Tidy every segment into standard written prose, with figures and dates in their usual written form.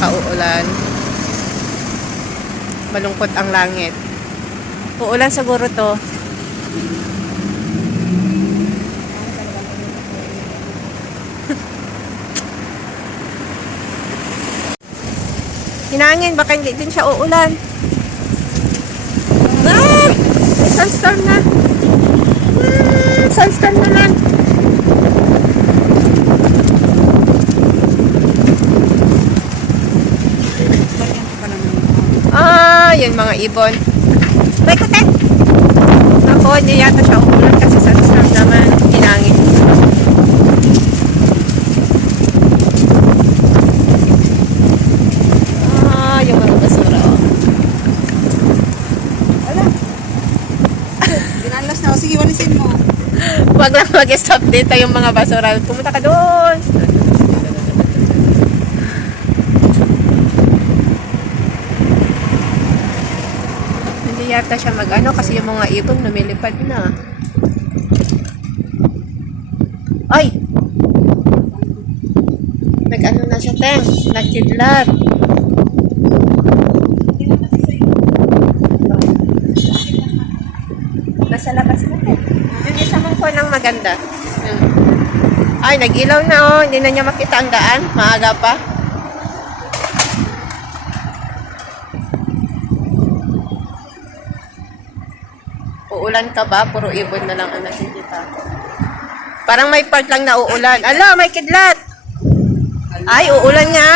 baka uulan. Malungkot ang langit. Uulan siguro to. Hinangin, baka hindi din siya uulan. Ah! May sunstorm na. Sunstorm naman. Ah, yun mga ibon. May kutek. Ako, hindi yata siya uulan kasi sunstorm naman. Hinangin. Yung mga basura, oh. Wala. Ginalas na. O sige, walisin mo. Wag lang mag-stop dito yung mga basura. Pumunta ka doon. Hindi yata siya mag-ano kasi yung mga ibon lumilipad na. Ay! Nag-ano na siya, Teng. Nagkidlat. Nasa labas natin. Yung isa mong phone ang maganda. Ay, nag-ilaw na, oh. Hindi na niya makita ang daan. Maaga pa. Uulan ka ba? Puro ibon na lang ang nakikita. Parang may part lang na uulan. Ala, may kidlat! Ay, uulan nga!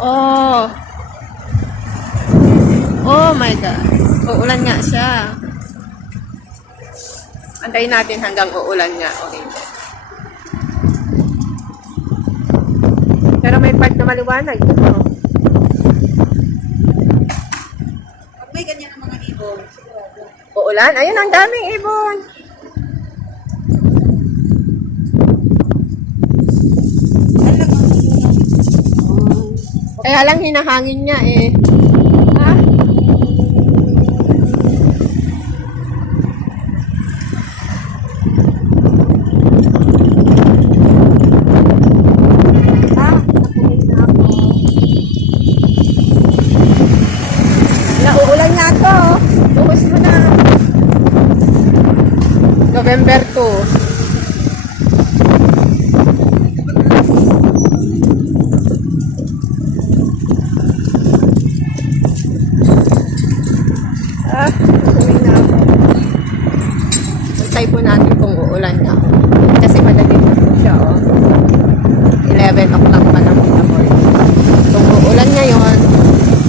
Oh. Oh my God. Uulan nga siya. Antayin natin hanggang uulan nga. Okay. Pero may part na maliwanag. Oh. Pag may ganyan ang mga ibon, Uulan? Ayun, ang daming ibon. Kaya lang hinahangin niya eh. Ha? Nauulan nga to. Buhos mo na. November 2. Uwi na ako. Antay po natin kung uulan na. Kasi madaling na po siya, oh. 11 o'clock pa naman na morning. Kung uulan ngayon,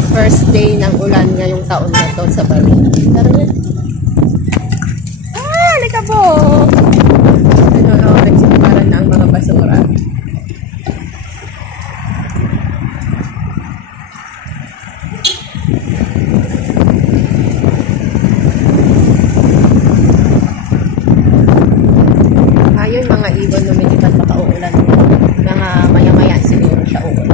first day ng ulan ngayong taon na to sa Bali. Tara na. Ah, halika po! Ano, no, nagsiparan na ang mga basura. Ayun, mga ibon lumilipad baka uulan. Mga maya-maya siguro siya uulan.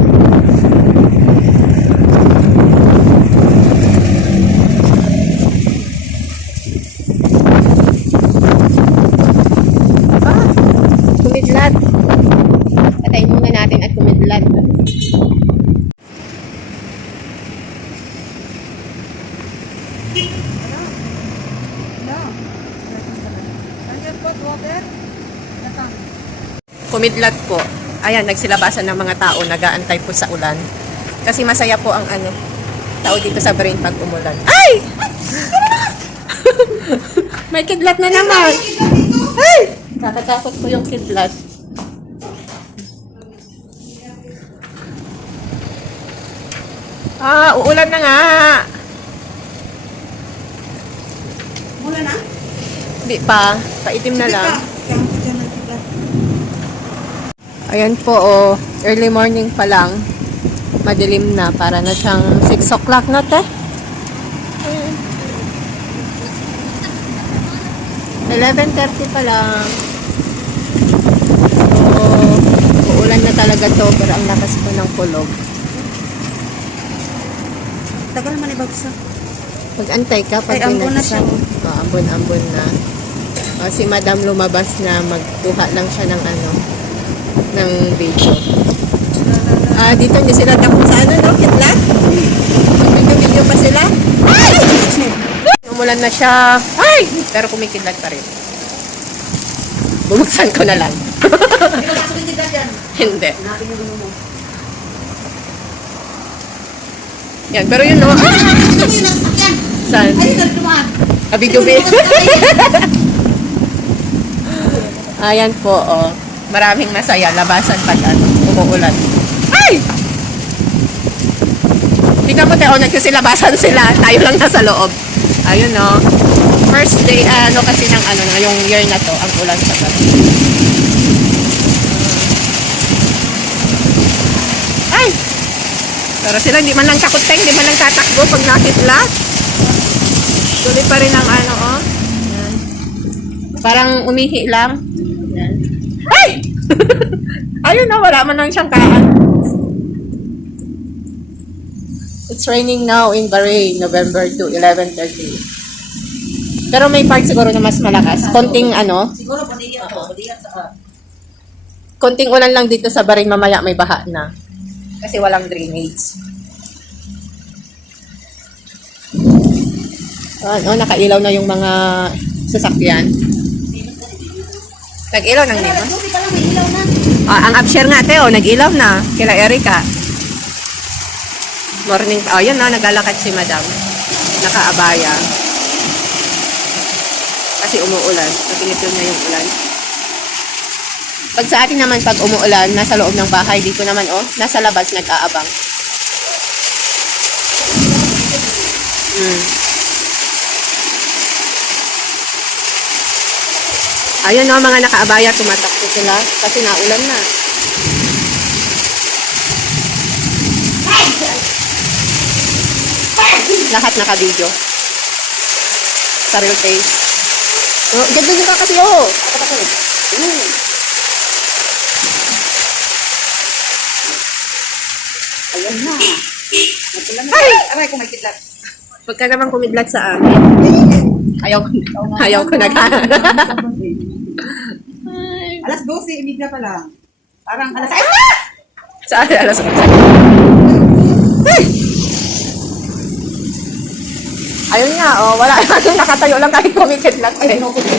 Kumidlat. Patayin muna natin at kumidlat. Kumidlat po. Ayan, nagsilabasan ng mga tao, nag-aantay po sa ulan. Kasi masaya po ang ano, tao dito sa Brain pag umulan. Ay! May kidlat na naman. Ay! Natatakot po yung kidlat. Ah, uulan na nga. mula na? Hindi pa. Paitim na lang. Ayan po, oh. Early morning pa lang. Madilim na. Para na siyang 6 o'clock na, te. 11:30 pa lang. So, uulan na talaga to. Pero ang lakas po ng kulog. Tagal man ibagsak. Mag-antay ka pag ay, ambon na siya. Ambon na. Si Madam lumabas na magkuha lang siya ng ano, ng video. dito hindi sila takot sa ano, no? Kitlat? Video-video pa sila. Ay! Umulan na siya. Ay! Pero kumikidlat pa rin. Bumuksan ko na lang. Hindi mo pasok yung tignan dyan. Hindi. Hanapin yung gulo mo. Yan, pero yun, no? Ano yung nasakyan? Saan? Ay, dito dumaan. Video-video. Ayan po, oh. Maraming masaya. Labasan pag ano, umuulan. Ay! Tingnan mo, Teo, nagkasilabasan sila. Tayo lang nasa loob. Ayun, no. First day, ano kasi ng ano, yung year na to, ang ulan sa gabi. Ay! Pero sila, hindi man lang takot, Teng. Hindi man lang tatakbo pag nakitla. Tuloy pa rin ang ano, oh. Yan. Parang umihi lang. Yan. Ay! Ayun na, wala man lang siyang kaan. It's raining now in Bahrain, November 2, 11:30. Pero may part siguro na mas malakas. Konting ano, Siguro padigyan to. Padigyan sa... konting ulan lang dito sa Bahrain, mamaya may baha na. Kasi walang drainage. Ano, nakailaw na yung mga sasakyan. Nag-ilaw ng nemo. Buti pa lang may ilaw na. Ang upshare nga, Teo, nag-ilaw na. Kila Erica. Morning. Oh, yun na, naglalakad si Madam. Nakaabaya. Kasi umuulan. Napilipil niya yung ulan. Pag sa atin naman, pag umuulan, nasa loob ng bahay. Dito naman, oh, nasa labas, nag-aabang. Ayun, no, mga nakaabaya, tumatakbo sila kasi naulan na. Lahat naka-video. Sa real face. Oh, ganyan ka kasi, oh. Ayan na. Ay! Aray, kung may kidlat. Huwag ka naman kumidlat sa amin. Ayaw ko na ka. Alas 12, imig na pa lang. Parang alas... Saan? Alas ko. Ayun nga, oh. Wala natin nakatayo lang kahit kumikidlat. Ay, Eh. pinukot ko.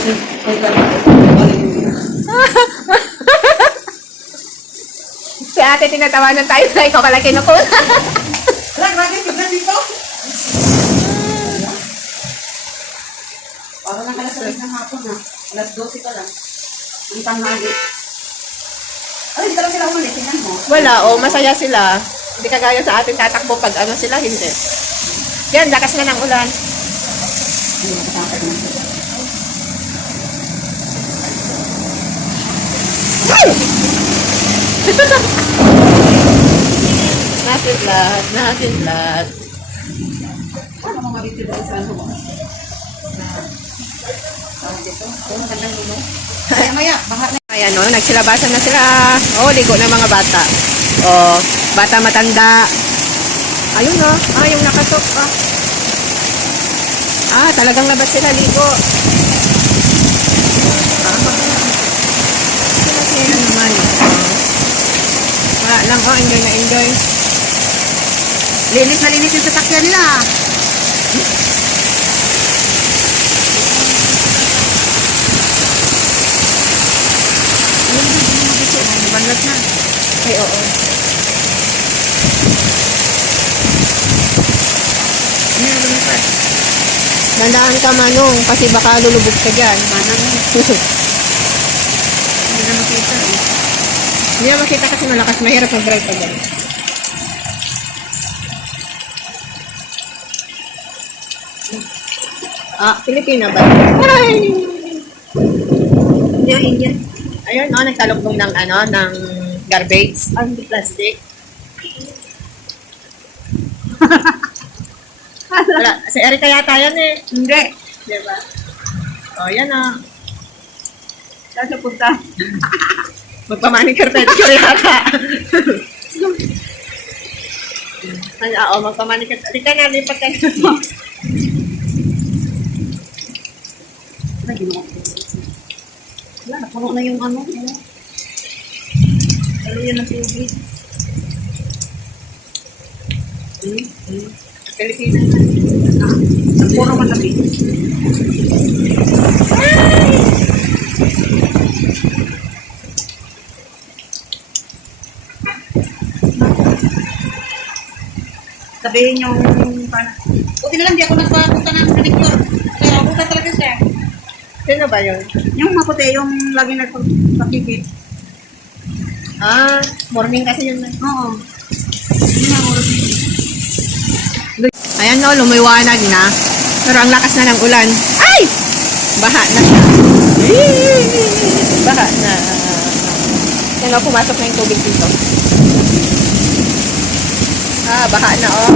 Si ate, tinatawanan tayo na ikaw pala kinukuna. Alam, grabe, kidlat dito. Parang ang alas 10 ng hapon na. Alas 12 pa lang. Ang tanghali. Ay, hindi lang sila umalis. Tingnan mo. Wala, oh. Masaya sila. Hindi kagaya sa atin tatakbo pag ano sila, hindi. Yan, lakas na ng ulan. Ay, nakatapos na sila. Natin lahat. Ano mga video doon sa ano mo? Dito. Ay, magandang gulo. Maya, baka na. Ayan, no, nagsilabasan na sila. Oh, ligo ng mga bata. Oh, bata matanda. Ayun, no. Yung nakatok. Talagang labas sila, ligo. Sila naman. Wala lang, enjoy na enjoy. Linis na linis yung sasakyan nila. Banlat na. Ay, oo. Ano yung lumipat? Dandaan ka, Manong, kasi baka lulubog ka dyan. Manang mo. Hindi na makita eh. Hindi na makita kasi malakas. Mahirap mag-drive ka dyan. Pilipina ba? Ay! Hindi, Indian. Ayun, no, nagtalokbong ng ano, ng garbage. Hindi plastic. Wala, si Erica yata yan eh. Hindi. Diba? Yan na. Saan siya punta? Magpamanicure pedicure yata. Magpamanicure. Halika na, lipat ka na. Ay, ginawa ko. Wala, napuno na yung ano. Ano yan ang tubig. Pilipinas. Puro matabi. Sabihin yung buti na lang di ako nagpapunta ng manicure. Kaya puta talaga siya. Sino ba yun? Yung maputi, yung lagi nagpakikit. Morning kasi yun. Oo. Yun ang oras. Ayan no, lumiwanag na. Pero ang lakas na ng ulan. Ay! Baha na siya. Baha na. Yan o, pumasok na yung tubig dito. Baha na oh.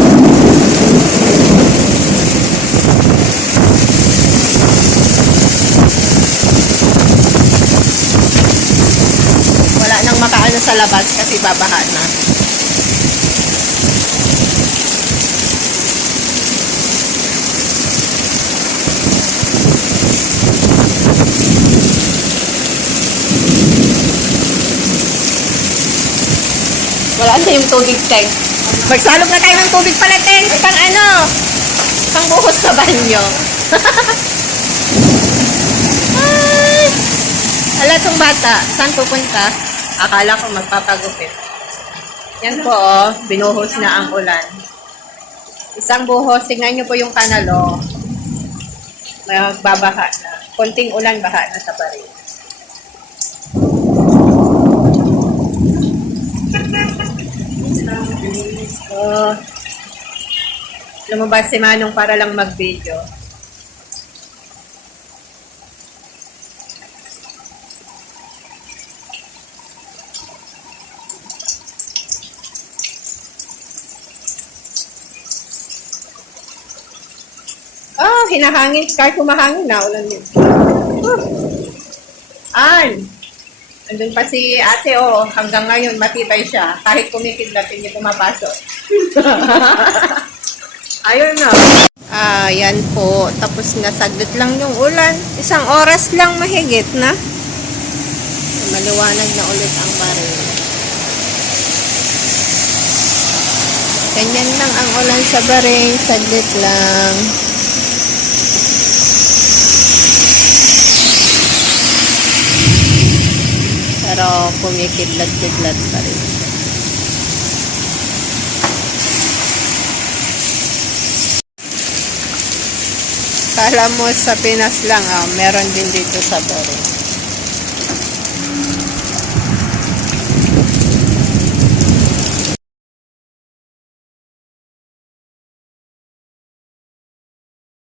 Wala nang makaano sa labas kasi babaha na. Wala na yung tubig tank. Magsalog na tayo ng tubig pala, tank. Pang ano? Pang buhos sa banyo. Ay! Ala tong bata. Saan pupunta? Akala ko magpapagupit. Yan po, oh. Binuhos na ang ulan. Isang buhos. Tingnan nyo po yung kanalo. Magbabaha na. Konting ulan, baha na sa baril. Lumabas si Manong para lang mag-video. Hinahangin. Kahit humahangin na, ulan yun. Andun pa si ate, hanggang ngayon matibay siya. Kahit kumikidlat, hindi pumapasok. Ayun na. Yan po. Tapos na saglit lang yung ulan. Isang oras lang mahigit na. Maliwanag na ulit ang baril. Ganyan lang ang ulan sa baril. Saglit lang. Pero kumikidlat-kidlat pa rin. Kala mo sa Pinas lang, meron din dito sa Bari.